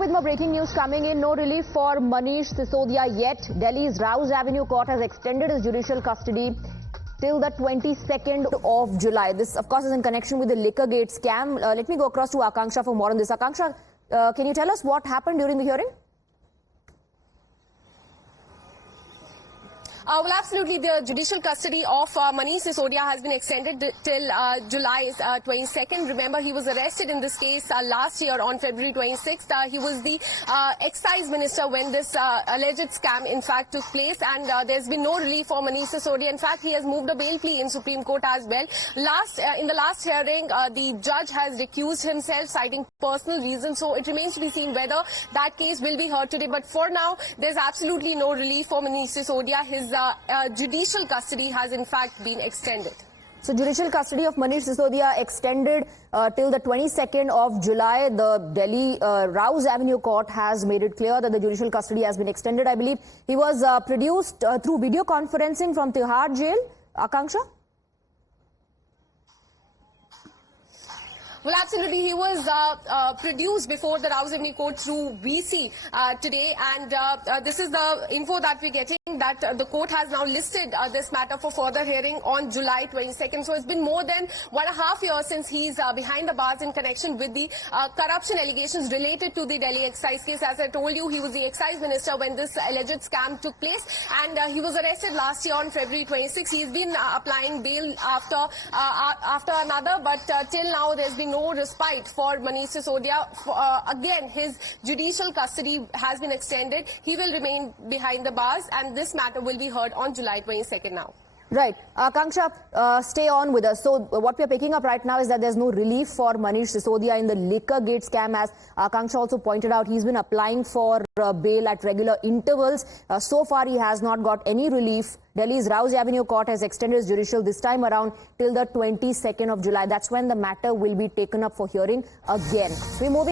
With more breaking news coming in, no relief for Manish Sisodia yet. Delhi's Rouse Avenue Court has extended his judicial custody till the 22nd of July. This, of course, is in connection with the Liquor Gate scam. Let me go across to Akanksha for more on this. Akanksha, can you tell us what happened during the hearing? Well, absolutely. The judicial custody of Manish Sisodia has been extended till July 22nd. Remember, he was arrested in this case last year on February 26th. He was the excise minister when this alleged scam, in fact, took place. And there's been no relief for Manish Sisodia. In fact, he has moved a bail plea in Supreme Court as well. In the last hearing, the judge has recused himself, citing personal reasons. So it remains to be seen whether that case will be heard today. But for now, there's absolutely no relief for Manish Sisodia. His judicial custody has in fact been extended. So judicial custody of Manish Sisodia extended till the 22nd of July. The Delhi Rouse Avenue Court has made it clear that the judicial custody has been extended. I believe he was produced through video conferencing from Tihar jail. Akanksha? Well, absolutely. He was produced before the Rouse Avenue Court through VC today. And this is the info that we're getting, that the court has now listed this matter for further hearing on July 22nd. So it's been more than 1.5 years since he's behind the bars in connection with the corruption allegations related to the Delhi excise case. As I told you, he was the excise minister when this alleged scam took place. And he was arrested last year on February 26th. He's been applying bail after another. But till now, there's been no respite for Manish Sisodia. Again, his judicial custody has been extended. He will remain behind the bars, and this matter will be heard on July 22nd now. Right. Akanksha, stay on with us. So what we are picking up right now is that there's no relief for Manish Sisodia in the Liquor Gate scam. As Akanksha also pointed out, he's been applying for bail at regular intervals. So far, he has not got any relief. Delhi's Rouse Avenue Court has extended his judicial this time around till the 22nd of July. That's when the matter will be taken up for hearing again. So we're moving